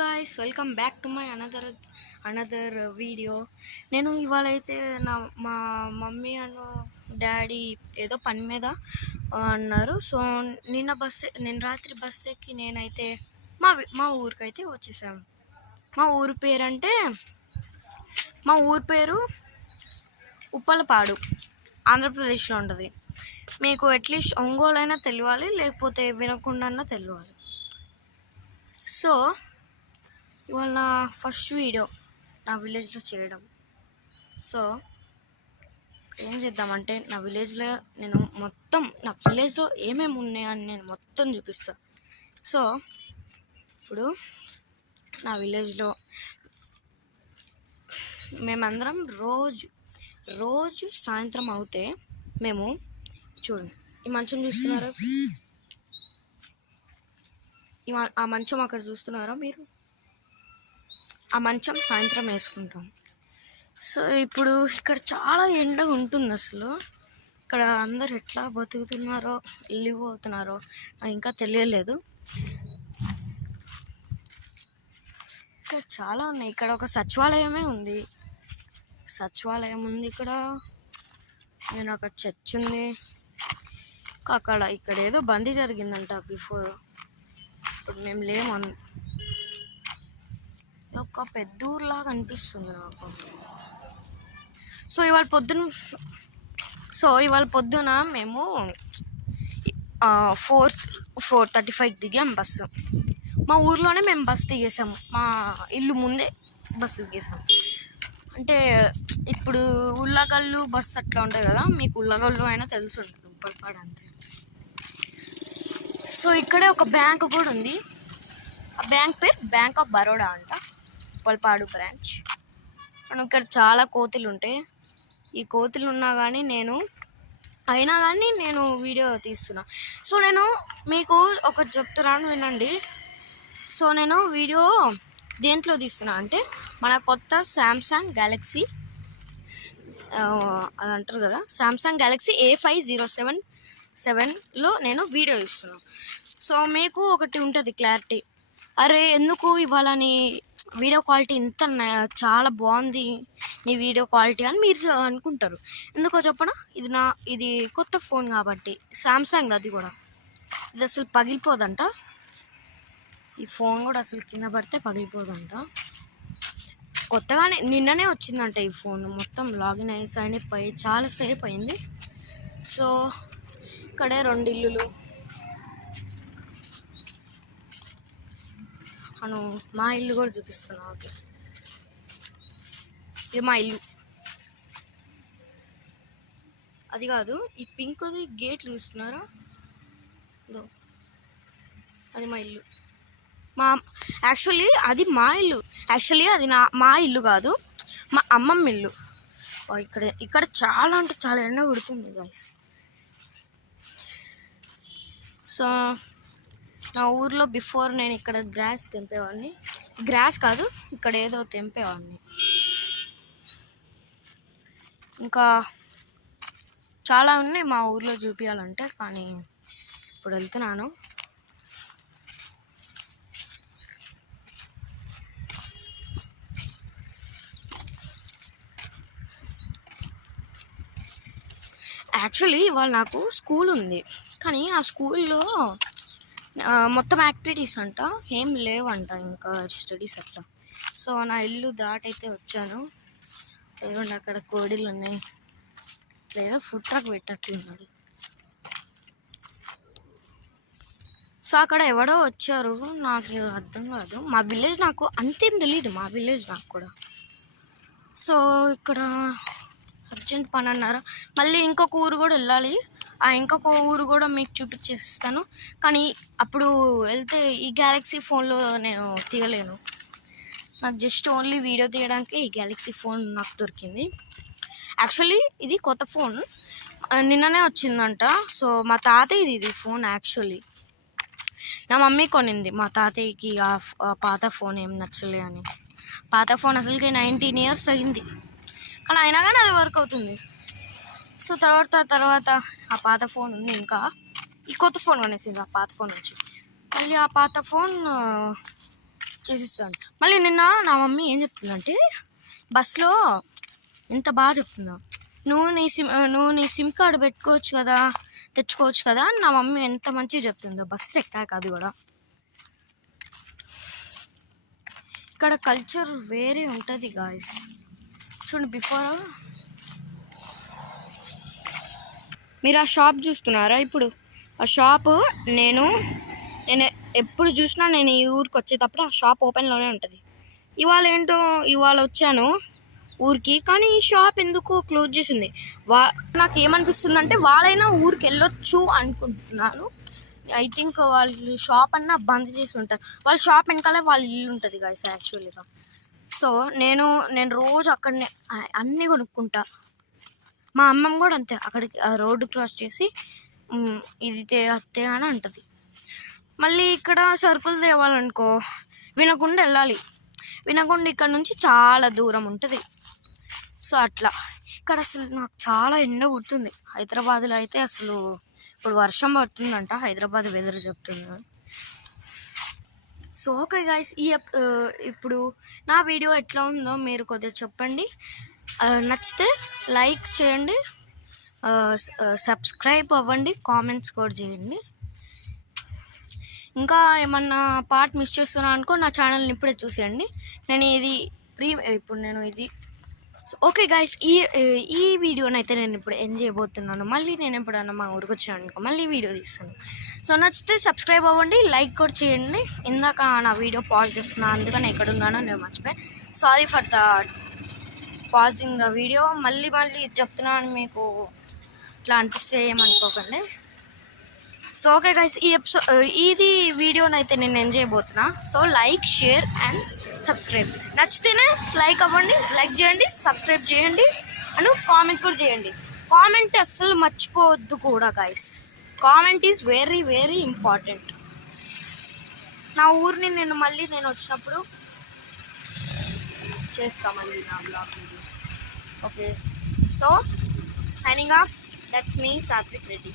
Guys, welcome back to my another video. నేను ఇవాళ అయితే మా మమ్మీ అండ్ డాడీ ఏదో పని మీద అన్నారు. సో నేను రాత్రి బస్ ఎక్కి నేనైతే మా ఊరికైతే వచ్చేసాము. మా ఊరు పేరు ఉప్పలపాడు, ఆంధ్రప్రదేశ్లో ఉంటుంది. మీకు అట్లీస్ట్ ఒంగోలు అయినా తెలియాలి, లేకపోతే వినకుండా తెలియాలి. సో ఇవాళ నా ఫస్ట్ వీడియో నా విలేజ్లో చేయడం. సో ఏం చేద్దామంటే నా విలేజ్లో నా విలేజ్లో ఏమేమి ఉన్నాయని నేను మొత్తం చూపిస్తాను. సో ఇప్పుడు నా విలేజ్లో మేమందరం రోజు సాయంత్రం అవుతే మేము చూడండి, ఈ మంచం చూస్తున్నారా? ఆ మంచం అక్కడ చూస్తున్నారా మీరు? ఆ మంచం సాయంత్రం వేసుకుంటాం. సో ఇప్పుడు ఇక్కడ చాలా ఎండగా ఉంటుంది. అసలు ఇక్కడ అందరు ఎట్లా బతుకుతున్నారో, లివ్ అవుతున్నారో నాకు ఇంకా తెలియలేదు. ఇక్కడ చాలా ఉన్నాయి. ఇక్కడ ఒక సచివాలయమే ఉంది. ఇక్కడ నేను ఒక చర్చ్ ఉంది. ఇక్కడ ఏదో బందీ జరిగిందంట బిఫోర్. ఇప్పుడు మేము లేము. ఒక పెద్ద ఊరులాగా అనిపిస్తుంది నాకు. సో ఇవాళ పొద్దున మేము 4:35 దిగాం బస్సు. మా ఊర్లోనే మేము బస్సు దిగేసాము. మా ఇల్లు ముందే బస్సు దిగేసాము. అంటే ఇప్పుడు ఉల్లగల్లు బస్సు అట్లా ఉంటుంది కదా, మీకు ఉల్లగల్లు అయినా తెలిసి ఉంటుంది, ఉప్పలపాడు అంతే. సో ఇక్కడే ఒక బ్యాంక్ కూడా ఉంది. ఆ బ్యాంక్ పేరు బ్యాంక్ ఆఫ్ బరోడా అంట, ఉప్పలపాడు బ్రాంచ్. మనం ఇక్కడ చాలా కోతులు ఉంటాయి. ఈ కోతులు అయినా కానీ నేను వీడియో తీస్తున్నా. సో నేను మీకు ఒకటి చెప్తున్నాను, వినండి. సో నేను వీడియో దేంట్లో తీస్తున్నా అంటే మన కొత్త శాంసంగ్ గ్యాలక్సీ అది అంటారు కదా, శాంసంగ్ గ్యాలక్సీ A5077లో నేను వీడియో తీస్తున్నాను. సో మీకు ఒకటి ఉంటుంది క్లారిటీ, అరే ఎందుకు ఇవాళ నీ వీడియో క్వాలిటీ ఇంత చాలా బాగుంది నీ వీడియో క్వాలిటీ అని మీరు అనుకుంటారు. ఎందుకో చెప్పనా, ఇది కొత్త ఫోన్ కాబట్టి, శాంసంగ్. అది కూడా ఇది అసలు పగిలిపోదంట. ఈ ఫోన్ కూడా అసలు కింద పడితే పగిలిపోదంట. కొత్తగానే నిన్ననే వచ్చిందంట ఈ ఫోన్. మొత్తం లాగిన్ అయ్యి సైన్ అయిపోయి చాలా సేపు అయింది. సో ఇక్కడే 2 ఇల్లులు. మా ఇల్లు కూడా చూపిస్తున్నా. ఓకే, ఇది మా ఇల్లు. అది కాదు, ఈ పింక్ది గేట్లు చూస్తున్నారా, అది మా ఇల్లు. అది మా ఇల్లు. అది మా ఇల్లు కాదు, మా అమ్మమ్మ ఇల్లు. ఇక్కడ చాలా అంటే చాలా ఎండ కొడుతుంది గైస్. సో నా ఊర్లో బిఫోర్ నేను ఇక్కడ గ్రాస్ తెంపేవాడిని. గ్రాస్ కాదు, ఇక్కడ ఏదో తెంపేవాడిని. ఇంకా చాలా ఉన్నాయి మా ఊర్లో చూపించాలంటే, కానీ ఇప్పుడు వెళ్తున్నాను. యాక్చువల్లీ ఇవాళ నాకు స్కూల్ ఉంది, కానీ ఆ స్కూల్లో మొత్తం యాక్టివిటీస్ అంట ఏం లేవంట, ఇంకా స్టడీస్ అట్లా. సో నా ఇల్లు దాటైతే వచ్చాను. ఏదోండి అక్కడ కోడిలు ఉన్నాయి, లేదా ఫుడ్ ట్రక్ పెట్టినట్లున్నాడు. సో అక్కడ ఎవడో వచ్చారు, నాకు అర్థం కాదు. మా విలేజ్ నాకు అంతేం తెలియదు, మా విలేజ్ నాకు కూడా. సో ఇక్కడ అర్జెంట్ పని అన్నారు. మళ్ళీ ఇంకొక ఊరు కూడా వెళ్ళాలి. ఆ ఇంకొక ఊరు కూడా మీకు చూపించేస్తాను, కానీ అప్పుడు వెళ్తే ఈ గ్యాలక్సీ ఫోన్లో నేను తీయలేను. నాకు జస్ట్ ఓన్లీ వీడియో తీయడానికి ఈ గ్యాలక్సీ ఫోన్ నాకు దొరికింది. యాక్చువల్లీ ఇది కొత్త ఫోన్, నిన్ననే వచ్చిందంట. సో మా తాతయ్యది ఇది ఫోన్. యాక్చువల్లీ నా మమ్మీ కొనింది. మా తాతయ్యకి ఆ పాత ఫోన్ ఏం నచ్చలే అని. పాత ఫోన్ అసలుకి 19 years అయింది, కానీ అయినా కానీ అది వర్క్ అవుతుంది. సో తర్వాత ఆ పాత ఫోన్ ఉంది, ఇంకా ఈ కొత్త ఫోన్ కొనేసింది. ఆ పాత ఫోన్ నుంచి మళ్ళీ ఆ పాత ఫోన్ చేసిస్తాను. మళ్ళీ నిన్న నా మమ్మీ ఏం చెప్తుందంటే బస్లో ఎంత బాగా చెప్తుందో, నువ్వు నీ సిమ్ కార్డు పెట్టుకోవచ్చు కదా, తెచ్చుకోవచ్చు కదా అని నా మమ్మీ ఎంత మంచిగా చెప్తుందో బస్సు ఎక్కాక. అది కూడా ఇక్కడ కల్చర్ వేరే ఉంటుంది గాయస్. చూడండి, బిఫోర్ మీరు ఆ షాప్ చూస్తున్నారా ఇప్పుడు? ఆ షాపు నేను ఎప్పుడు చూసినా నేను ఈ ఊరికి వచ్చేటప్పుడు ఆ షాప్ ఓపెన్లోనే ఉంటుంది. ఇవాళ వచ్చాను ఊరికి, కానీ ఈ షాప్ ఎందుకు క్లోజ్ చేసింది? నాకు ఏమనిపిస్తుంది అంటే వాళ్ళైనా ఊరికి వెళ్ళొచ్చు అనుకుంటున్నాను. ఐ థింక్ వాళ్ళు షాప్ అన్నా బంద్ చేసి ఉంటారు. వాళ్ళ షాప్ వెనకాలే వాళ్ళ ఇల్లు ఉంటుంది గాయస్ యాక్చువల్గా. సో నేను రోజు అక్కడనే అన్నీ కొనుక్కుంటా. మా అమ్మమ్మ కూడా అంతే, అక్కడికి రోడ్డు క్రాస్ చేసి ఇది అత్తే అని అంటుంది. మళ్ళీ ఇక్కడ సరుకులు తేవాలనుకో వినకుండా వెళ్ళాలి. వినకుండా ఇక్కడ నుంచి చాలా దూరం ఉంటుంది. సో అట్లా ఇక్కడ అసలు నాకు చాలా ఎండ పుడుతుంది. హైదరాబాద్లో అయితే అసలు ఇప్పుడు వర్షం పడుతుందంట, హైదరాబాద్ వెదర్ చెప్తుంది. సో ఓకే గాయస్, ఇప్పుడు నా వీడియో ఎట్లా ఉందో మీరు కొద్దిగా చెప్పండి. నచ్చితే లైక్ చేయండి, సబ్స్క్రైబ్ అవ్వండి, కామెంట్స్ కూడా చేయండి. ఇంకా ఏమన్నా పార్ట్ మిస్ చేస్తున్నా అనుకో నా ఛానల్ని ఇప్పుడే చూసేయండి. నేను ఇది ఓకే గాయస్, ఈ వీడియోనైతే నేను ఇప్పుడు ఎంజాయ్ చేయబోతున్నాను. మళ్ళీ నేను ఎప్పుడన్నా మా ఊరికి వచ్చాను అనుకో మళ్ళీ వీడియో తీస్తాను. సో నచ్చితే సబ్స్క్రైబ్ అవ్వండి, లైక్ కూడా చేయండి. ఇందాక నా వీడియో పాజ్ చేస్తున్నాను, అందుకని ఎక్కడున్నానో నేను మర్చిపోయి. Sorry for the passing the video. మళ్ళీ చెప్తున్నాను, మీకు ఇట్లా అనిపిస్తే ఏమనుకోకండి. సో ఓకే గైస్, ఇది వీడియోనైతే నేను ఎంజాయ్ చేయబోతున్నా. So like, share and subscribe. నచ్చితేనే లైక్ అవ్వండి, లైక్ చేయండి, సబ్స్క్రైబ్ చేయండి అండ్ కామెంట్స్ కూడా చేయండి. కామెంట్ అస్సలు మర్చిపోవద్దు కూడా guys. Comment is very very important. నా ఊరిని నేను వచ్చినప్పుడు చేస్తా మళ్ళీ నా blog video. Okay, so signing off. That's me, Sathvik Reddy.